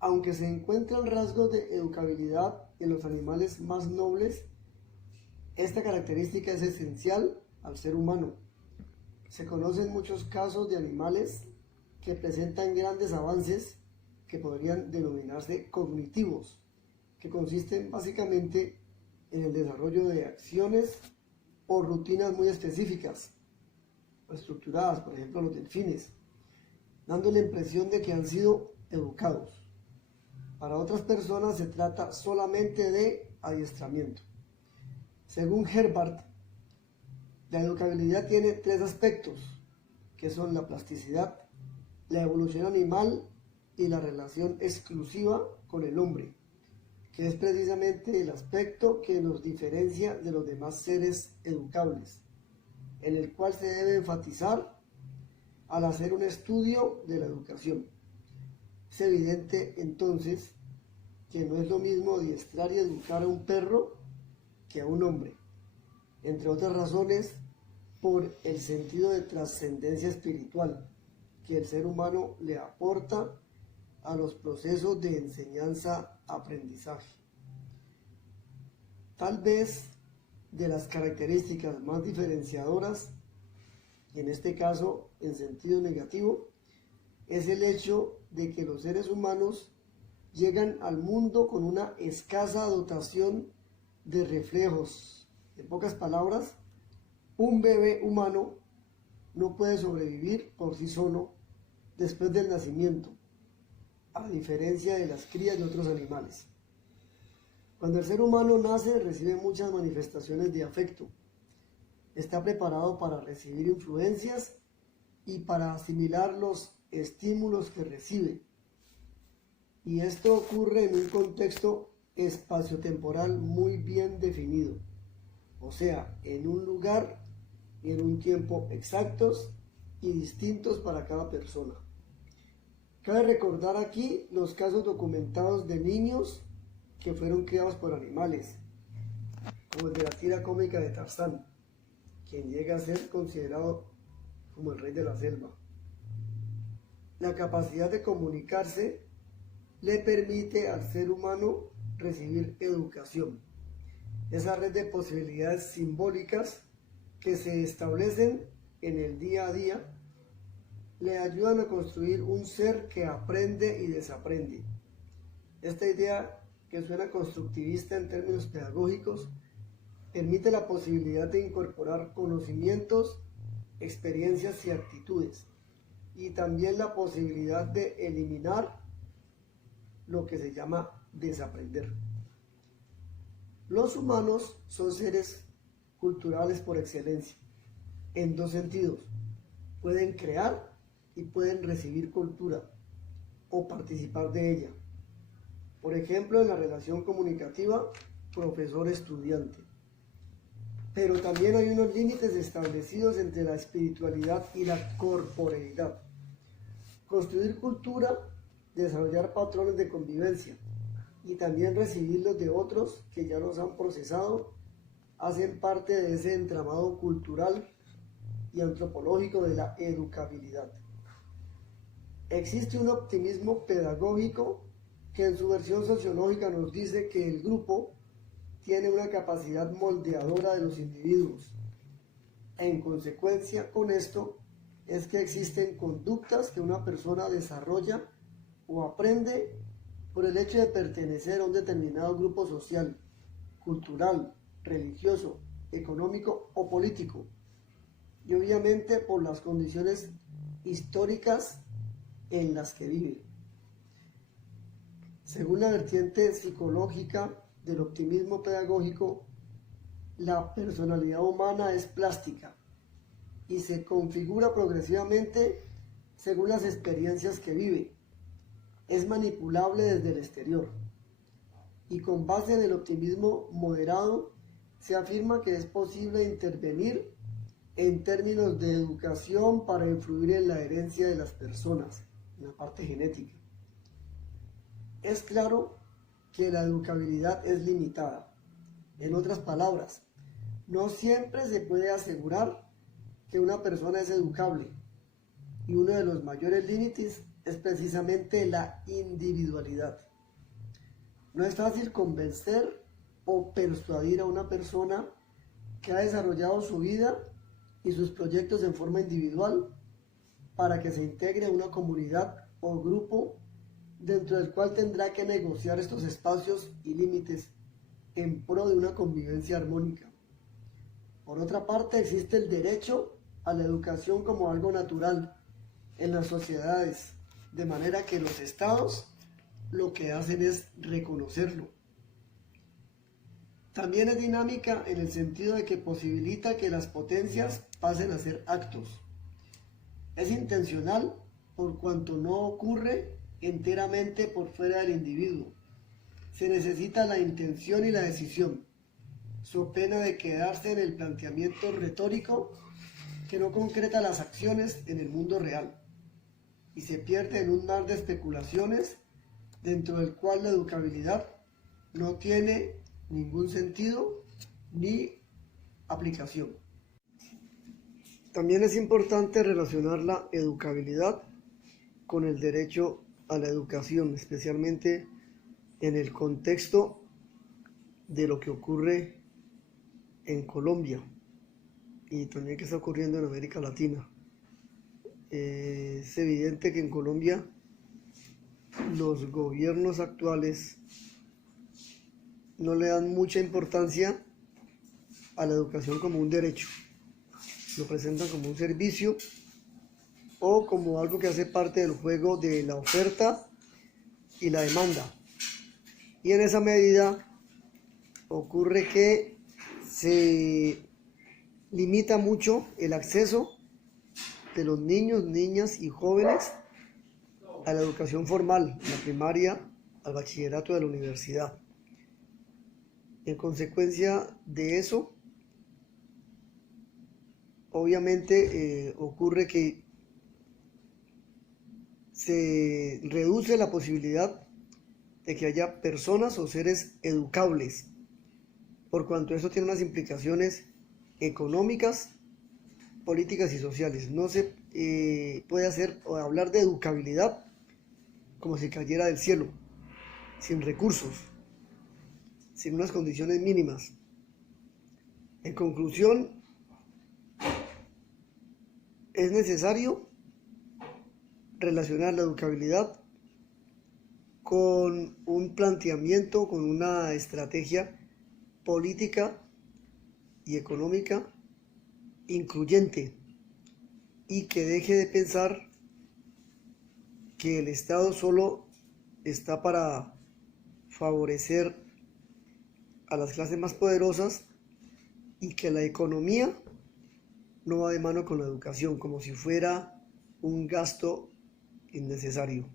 Aunque se encuentran rasgos de educabilidad en los animales más nobles, esta característica es esencial al ser humano. Se conocen muchos casos de animales que presentan grandes avances que podrían denominarse cognitivos, que consisten básicamente en el desarrollo de acciones o rutinas muy específicas o estructuradas, por ejemplo los delfines, dando la impresión de que han sido educados. Para otras personas se trata solamente de adiestramiento. Según Herbart, la educabilidad tiene tres aspectos, que son la plasticidad, la evolución animal y la relación exclusiva con el hombre, que es precisamente el aspecto que nos diferencia de los demás seres educables, en el cual se debe enfatizar al hacer un estudio de la educación. Es evidente entonces que no es lo mismo adiestrar y educar a un perro que a un hombre, entre otras razones por el sentido de trascendencia espiritual que el ser humano le aporta a los procesos de enseñanza-aprendizaje. Tal vez de las características más diferenciadoras, y en este caso en sentido negativo, es el hecho de que los seres humanos llegan al mundo con una escasa dotación de reflejos. En pocas palabras, un bebé humano no puede sobrevivir por sí solo después del nacimiento, a diferencia de las crías de otros animales. Cuando el ser humano nace, recibe muchas manifestaciones de afecto. Está preparado para recibir influencias y para asimilar los estímulos que recibe. Y esto ocurre en un contexto espaciotemporal muy bien definido, o sea, en un lugar y en un tiempo exactos y distintos para cada persona. Cabe recordar aquí los casos documentados de niños que fueron criados por animales, como el de la tira cómica de Tarzán, quien llega a ser considerado como el rey de la selva. La capacidad de comunicarse le permite al ser humano recibir educación. Esa red de posibilidades simbólicas que se establecen en el día a día le ayudan a construir un ser que aprende y desaprende. Esta idea, que suena constructivista en términos pedagógicos, permite la posibilidad de incorporar conocimientos, experiencias y actitudes, y también la posibilidad de eliminar lo que se llama desaprender. Los humanos son seres culturales por excelencia, en dos sentidos. Pueden crear y pueden recibir cultura o participar de ella. Por ejemplo, en la relación comunicativa profesor-estudiante. Pero también hay unos límites establecidos entre la espiritualidad y la corporeidad. Construir cultura, desarrollar patrones de convivencia y también recibirlos de otros que ya los han procesado, hacen parte de ese entramado cultural y antropológico de la educabilidad. Existe un optimismo pedagógico que en su versión sociológica nos dice que el grupo tiene una capacidad moldeadora de los individuos. En consecuencia con esto es que existen conductas que una persona desarrolla o aprende por el hecho de pertenecer a un determinado grupo social, cultural, religioso, económico o político, y obviamente por las condiciones históricas en las que vive. Según la vertiente psicológica del optimismo pedagógico, la personalidad humana es plástica y se configura progresivamente según las experiencias que vive. Es manipulable desde el exterior. Y con base en el optimismo moderado, se afirma que es posible intervenir en términos de educación para influir en la herencia de las personas, en la parte genética. Es claro que la educabilidad es limitada. En otras palabras, no siempre se puede asegurar que una persona es educable, y uno de los mayores límites es precisamente la individualidad. No es fácil convencer o persuadir a una persona que ha desarrollado su vida y sus proyectos en forma individual para que se integre a una comunidad o grupo dentro del cual tendrá que negociar estos espacios y límites en pro de una convivencia armónica. Por otra parte, existe el derecho a la educación como algo natural en las sociedades, de manera que los estados lo que hacen es reconocerlo. También es dinámica en el sentido de que posibilita que las potencias pasen a ser actos. Es intencional por cuanto no ocurre enteramente por fuera del individuo. Se necesita la intención y la decisión, so pena de quedarse en el planteamiento retórico que no concreta las acciones en el mundo real y se pierde en un mar de especulaciones dentro del cual la educabilidad no tiene ningún sentido ni aplicación. También es importante relacionar la educabilidad con el derecho a la educación, especialmente en el contexto de lo que ocurre en Colombia y también que está ocurriendo en América Latina. Es evidente que en Colombia los gobiernos actuales no le dan mucha importancia a la educación como un derecho. Lo presentan como un servicio o como algo que hace parte del juego de la oferta y la demanda. Y en esa medida ocurre que se limita mucho el acceso de los niños, niñas y jóvenes a la educación formal, la primaria, al bachillerato, de la universidad. En consecuencia de eso, obviamente ocurre que se reduce la posibilidad de que haya personas o seres educables, por cuanto eso tiene unas implicaciones económicas, políticas y sociales. No se puede hacer o hablar de educabilidad como si cayera del cielo, sin recursos, sin unas condiciones mínimas. En conclusión, es necesario relacionar la educabilidad con un planteamiento, con una estrategia política y económica incluyente y que deje de pensar que el Estado solo está para favorecer a las clases más poderosas y que la economía no va de mano con la educación, como si fuera un gasto innecesario.